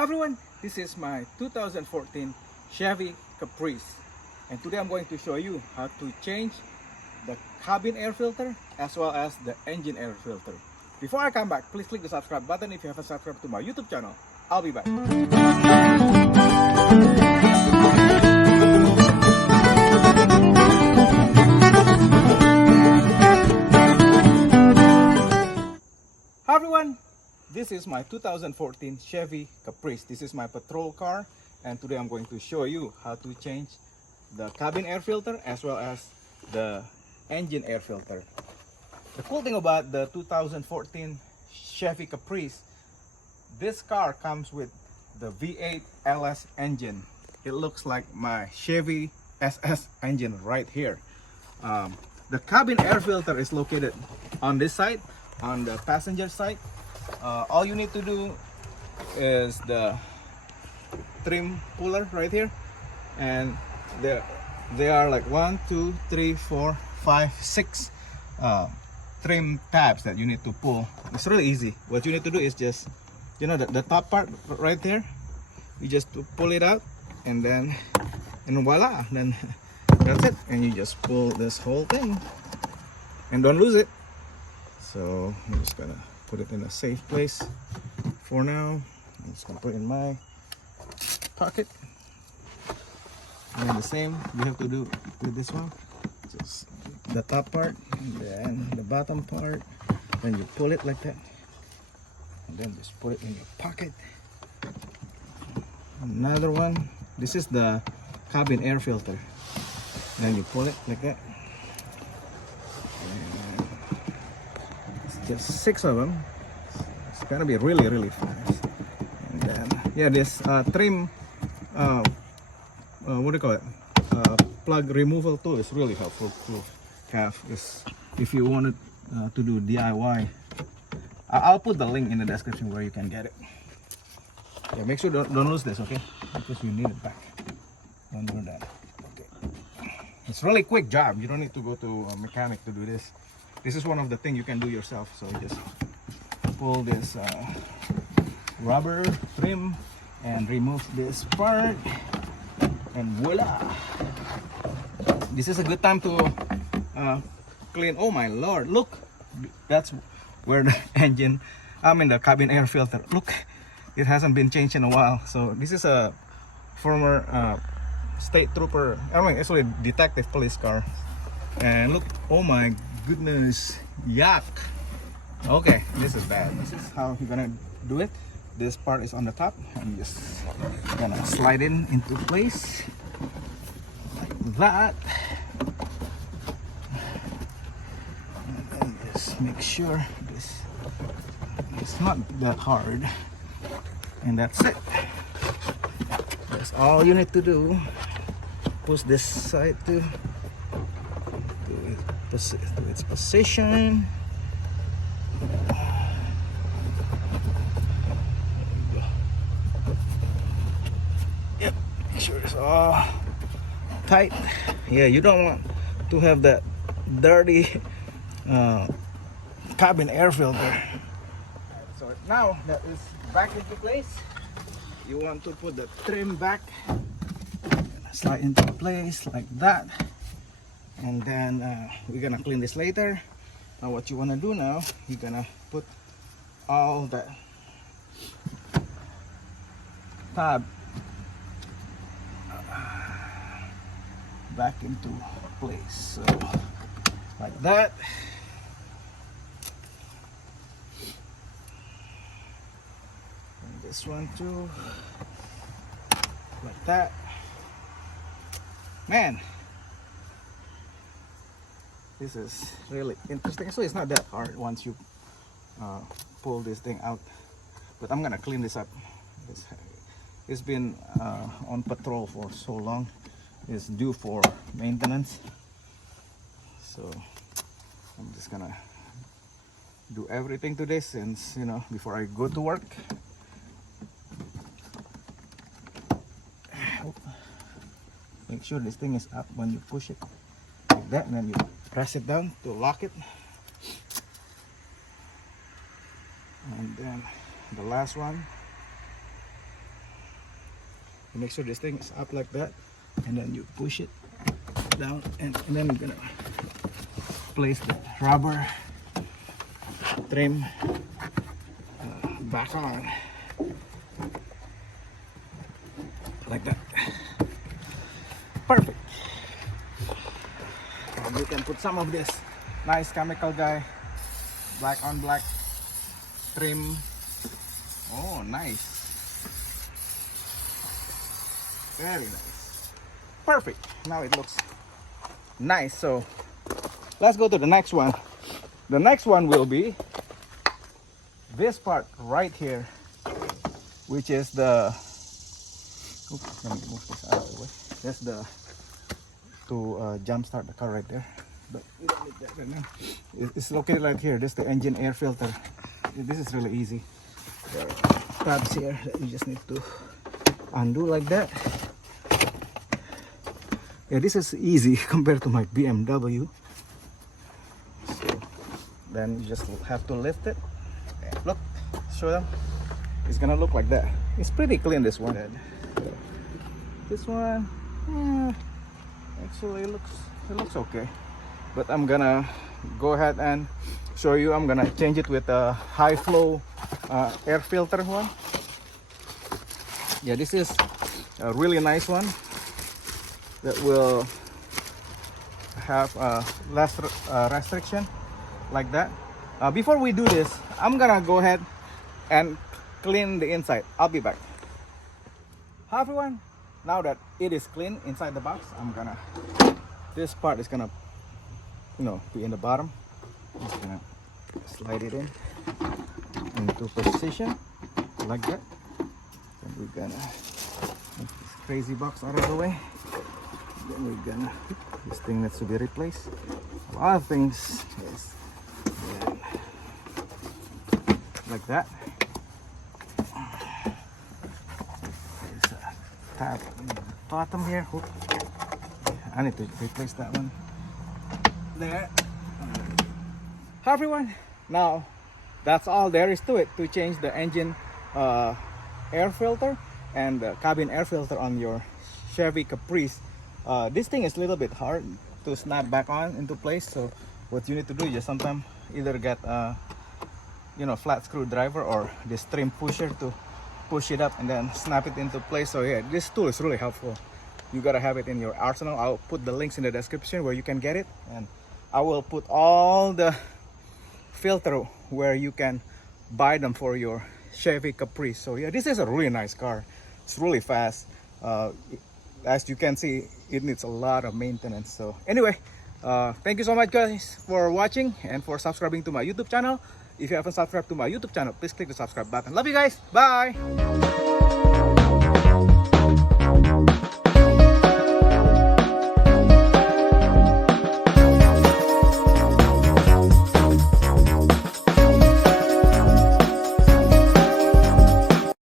Hi everyone, this is my 2014 Chevy Caprice, and today I'm going to show you how to change the cabin air filter as well as the engine air filter. Before I come back, please click the subscribe button if you haven't subscribed to my YouTube channel. I'll be back. Hi everyone, this is my 2014 Chevy Caprice. This is my patrol car, and today I'm going to show you how to change the cabin air filter as well as the engine air filter. The cool thing about the 2014 Chevy Caprice, this car comes with the V8 LS engine. It looks like my Chevy SS engine right here. The cabin air filter is located on this side, on the passenger side. All you need to do is the trim puller right here, and there are like 1, 2, 3, 4, 5, 6 trim tabs that you need to pull. It's really easy. What you need to do is just, you know, the top part right there, you just pull it out, and then voila, then that's it. And you just pull this whole thing and don't lose it. So I'm just gonna put it in a safe place for now. I'm just gonna put it in my pocket. And the same you have to do with this one. Just the top part, and then the bottom part. Then you pull it like that, and then just put it in your pocket. Another one. This is the cabin air filter. Then you pull it like that. Just 6 of them. It's gonna be really fast. And then yeah, this trim what do you call it, plug removal tool is really helpful to have. Is if you wanted to do DIY, I'll put the link in the description where you can get it. Yeah, make sure don't lose this, okay, because you need it back. Don't do that. Okay, it's really quick job. You don't need to go to a mechanic to do this. This is one of the things you can do yourself. So just pull this rubber trim and remove this part, and voila! This is a good time to clean. Oh my lord, look, that's where the engine, the cabin air filter, look, it hasn't been changed in a while. So this is a former state trooper, actually detective police car, and look, oh my goodness, yuck. Okay, this is bad. This is how you're gonna do it. This part is on the top, and just gonna slide in into place like that, and just make sure this is not that hard, and that's it. That's all you need to do. Push this side to its position. Yep, make sure it's all tight. Yeah, you don't want to have that dirty cabin air filter. So now that is back into place, you want to put the trim back, slide into place like that. And then we're gonna clean this later. Now what you wanna do now, you're gonna put all the tab back into place. So like that. And this one too. Like that. Man, this is really interesting. So it's not that hard once you pull this thing out. But I'm gonna clean this up. It's been on patrol for so long. It's due for maintenance. So I'm just gonna do everything today, since, you know, before I go to work. Make sure this thing is up when you push it like that, and then you press it down to lock it. And then the last one, You make sure this thing is up like that, and then you push it down, and then you're gonna place the rubber trim back on like that. Perfect. And you can put some of this nice chemical guy, black on black trim. Oh, nice. Very nice. Perfect. Now it looks nice. So let's go to the next one. The next one will be this part right here, which is the, oops, let me move this out of the way. That's the, to jump start the car right there. But we don't need that right now. It's located right here. This is the engine air filter. This is really easy. There are tabs here that you just need to undo like that. Yeah, this is easy compared to my BMW. So then you just have to lift it. Look, show them. It's gonna look like that. It's pretty clean, this one. This one, actually it looks okay. But I'm gonna go ahead and show you. I'm gonna change it with a high flow air filter one. Yeah, this is a really nice one that will have less restriction like that. Before we do this, I'm gonna go ahead and clean the inside. I'll be back. Hi everyone, now that it is clean inside the box, this part is gonna, be in the bottom. I'm just gonna slide it in into position like that. And we're gonna make this crazy box out of the way. Then we're gonna, this thing needs to be replaced. A lot of things is like that. There's a tab in the bottom here. Oop. I need to replace that one there. Hi everyone, now that's all there is to it to change the engine air filter and the cabin air filter on your Chevy Caprice. This thing is a little bit hard to snap back on into place, so what you need to do is just sometimes either get flat screwdriver or this trim pusher to push it up and then snap it into place. So yeah, this tool is really helpful. You gotta have it in your arsenal. I'll put the links in the description where you can get it, and I will put all the filter where you can buy them for your Chevy Caprice. So yeah, this is a really nice car. It's really fast. As you can see, it needs a lot of maintenance. So anyway, thank you so much guys for watching and for subscribing to my YouTube channel. If you haven't subscribed to my YouTube channel, please click the subscribe button. Love you guys. Bye.